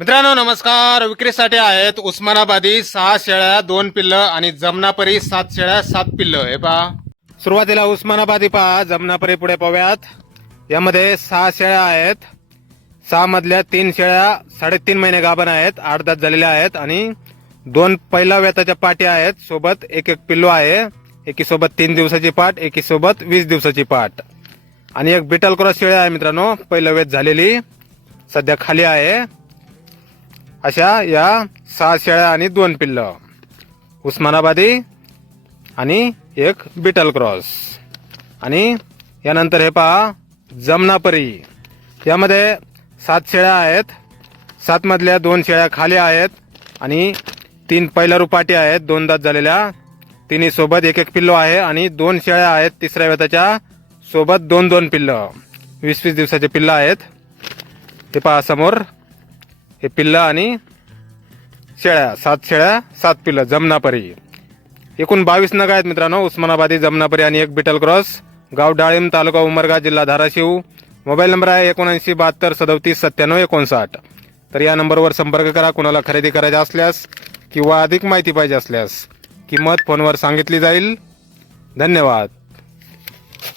मित्रांनो नमस्कार. विक्रीसाठी आहेत उस्मानाबादी 6 शेळ्या 2 पिल्लं आणि जमनापरी 7 शेळ्या 7 पिल्लं. हे पहा, सुरुवातीला उस्मानाबादी पहा, जमनापरी पुढे पाहूयात. यामध्ये 6 शेळ्या आहेत. 6 मधल्या 3 शेळ्या 3.5 महिने गाभण आहेत, 8 दात झालेल्या आहेत आणि 2 पहिल्या वेताच्या पाटी आहेत. सोबत एक पिल्लू आहे. एकी सोबत 3 दिवसाची पाट, एकी सोबत 20 दिवसाची पाट आणि एक बिटल क्रॉस शेळ्या आहे. मित्रांनो पहिलं वेत झालेली, सध्या खाली आहे. अशा या 6 शेळ्या आणि 2 पिल्लं, उस्मानाबादी आणि एक बिटल क्रॉस. आणि यानंतर हे पहा जमनापरी. यामध्ये 7 शेळ्या आहेत. 7 मधल्या 2 शेळ्या खाली आहेत आणि 3 पहिल्या रुपाटी आहेत, 2 दात झालेल्या. तिन्ही सोबत एक पिल्लो आहे आणि 2 शेळ्या आहेत तिसऱ्या वेताच्या, सोबत 2 पिल्लं, 20 दिवसाचे पिल्लं आहेत. हे पहा समोर हे पिल्लं आणि शेळ्या, 7 शेळ्या 7 पिल्लं जमनापरी. एकूण 22 नग आहेत मित्रांनो, उस्मानाबादी, जमनापरी आणि एक बिटल क्रॉस. गाव डाळिंब, तालुका उमरगा, जिल्हा धाराशिव. मोबाईल नंबर आहे 7972379759. तर या नंबरवर संपर्क करा. कुणाला खरेदी करायची असल्यास किंवा अधिक माहिती पाहिजे असल्यास किंमत फोनवर सांगितली जाईल. धन्यवाद.